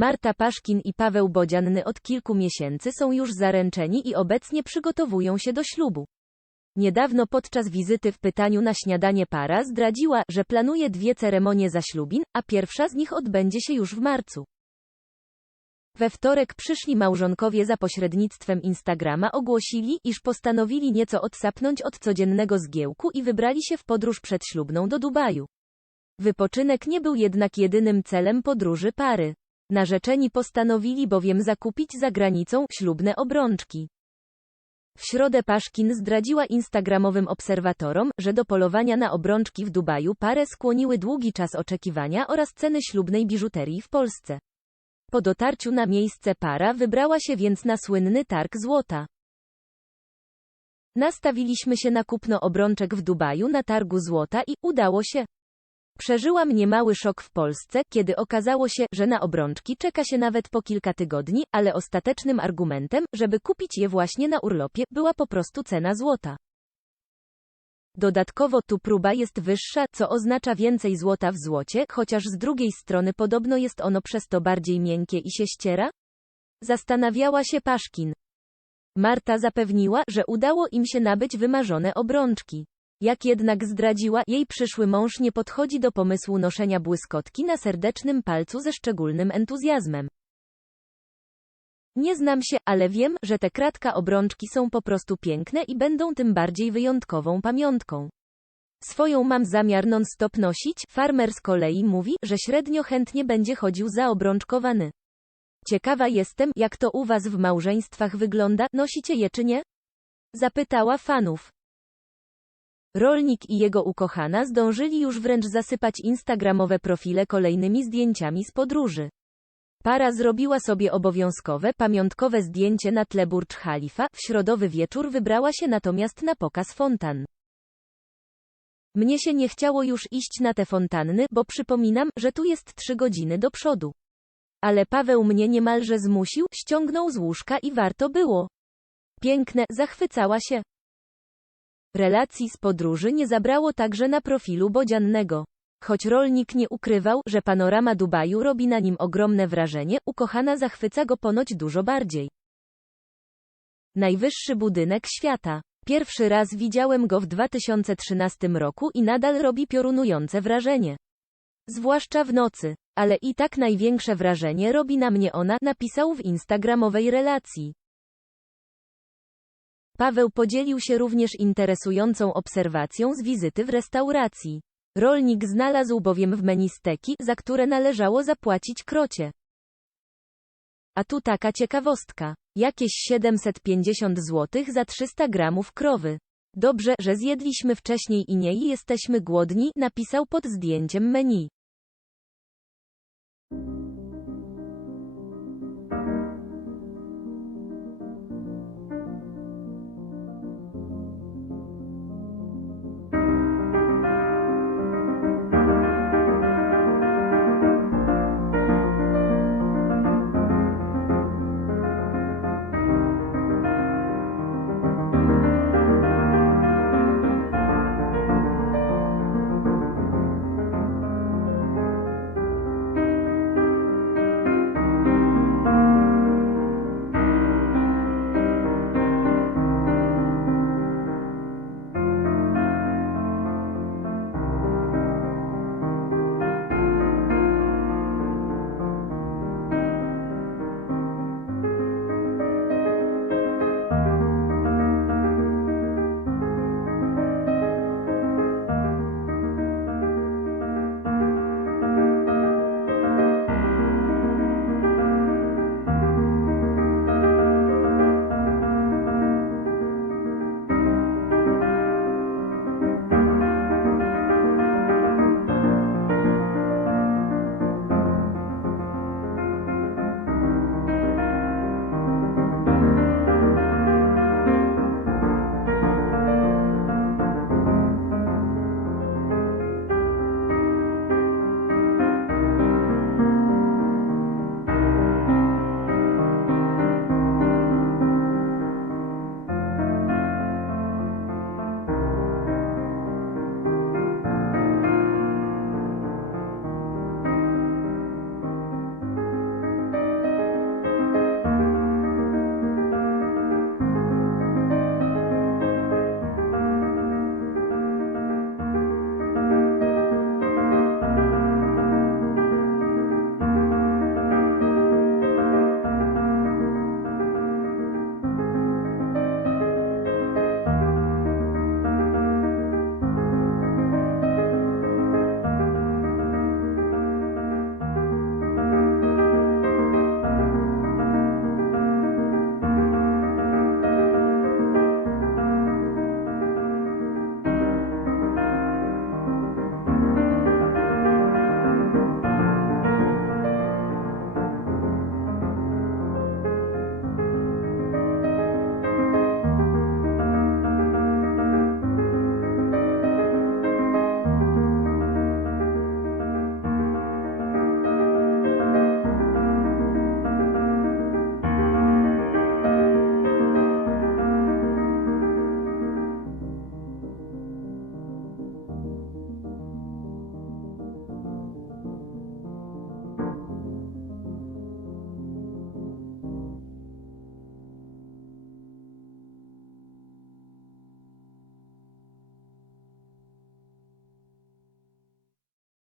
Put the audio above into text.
Marta Paszkin i Paweł Bodzianny od kilku miesięcy są już zaręczeni i obecnie przygotowują się do ślubu. Niedawno podczas wizyty w pytaniu na śniadanie para zdradziła, że planuje dwie ceremonie zaślubin, a pierwsza z nich odbędzie się już w marcu. We wtorek przyszli małżonkowie za pośrednictwem Instagrama ogłosili, iż postanowili nieco odsapnąć od codziennego zgiełku i wybrali się w podróż przedślubną do Dubaju. Wypoczynek nie był jednak jedynym celem podróży pary. Narzeczeni postanowili bowiem zakupić za granicą ślubne obrączki. W środę Paszkin zdradziła instagramowym obserwatorom, że do polowania na obrączki w Dubaju parę skłoniły długi czas oczekiwania oraz ceny ślubnej biżuterii w Polsce. Po dotarciu na miejsce para wybrała się więc na słynny targ złota. Nastawiliśmy się na kupno obrączek w Dubaju na targu złota i udało się. Przeżyłam niemały szok w Polsce, kiedy okazało się, że na obrączki czeka się nawet po kilka tygodni, ale ostatecznym argumentem, żeby kupić je właśnie na urlopie, była po prostu cena złota. Dodatkowo tu próba jest wyższa, co oznacza więcej złota w złocie, chociaż z drugiej strony podobno jest ono przez to bardziej miękkie i się ściera? Zastanawiała się Paszkin. Marta zapewniła, że udało im się nabyć wymarzone obrączki. Jak jednak zdradziła, jej przyszły mąż nie podchodzi do pomysłu noszenia błyskotki na serdecznym palcu ze szczególnym entuzjazmem. Nie znam się, ale wiem, że te kratka obrączki są po prostu piękne i będą tym bardziej wyjątkową pamiątką. Swoją mam zamiar non-stop nosić, farmer z kolei mówi, że średnio chętnie będzie chodził zaobrączkowany. Ciekawa jestem, jak to u was w małżeństwach wygląda, nosicie je czy nie? Zapytała fanów. Rolnik i jego ukochana zdążyli już wręcz zasypać instagramowe profile kolejnymi zdjęciami z podróży. Para zrobiła sobie obowiązkowe, pamiątkowe zdjęcie na tle Burcz Khalifa, w środowy wieczór wybrała się natomiast na pokaz fontan. Mnie się nie chciało już iść na te fontanny, bo przypominam, że tu jest trzy godziny do przodu. Ale Paweł mnie niemalże zmusił, ściągnął z łóżka i warto było. Piękne, zachwycała się. Relacji z podróży nie zabrało także na profilu Bodziannego. Choć rolnik nie ukrywał, że panorama Dubaju robi na nim ogromne wrażenie, ukochana zachwyca go ponoć dużo bardziej. Najwyższy budynek świata. Pierwszy raz widziałem go w 2013 roku i nadal robi piorunujące wrażenie. Zwłaszcza w nocy. Ale i tak największe wrażenie robi na mnie ona, napisał w instagramowej relacji. Paweł podzielił się również interesującą obserwacją z wizyty w restauracji. Rolnik znalazł bowiem w menu steki, za które należało zapłacić krocie. A tu taka ciekawostka. Jakieś 750 zł za 300 gramów krowy. Dobrze, że zjedliśmy wcześniej i nie jesteśmy głodni, napisał pod zdjęciem menu.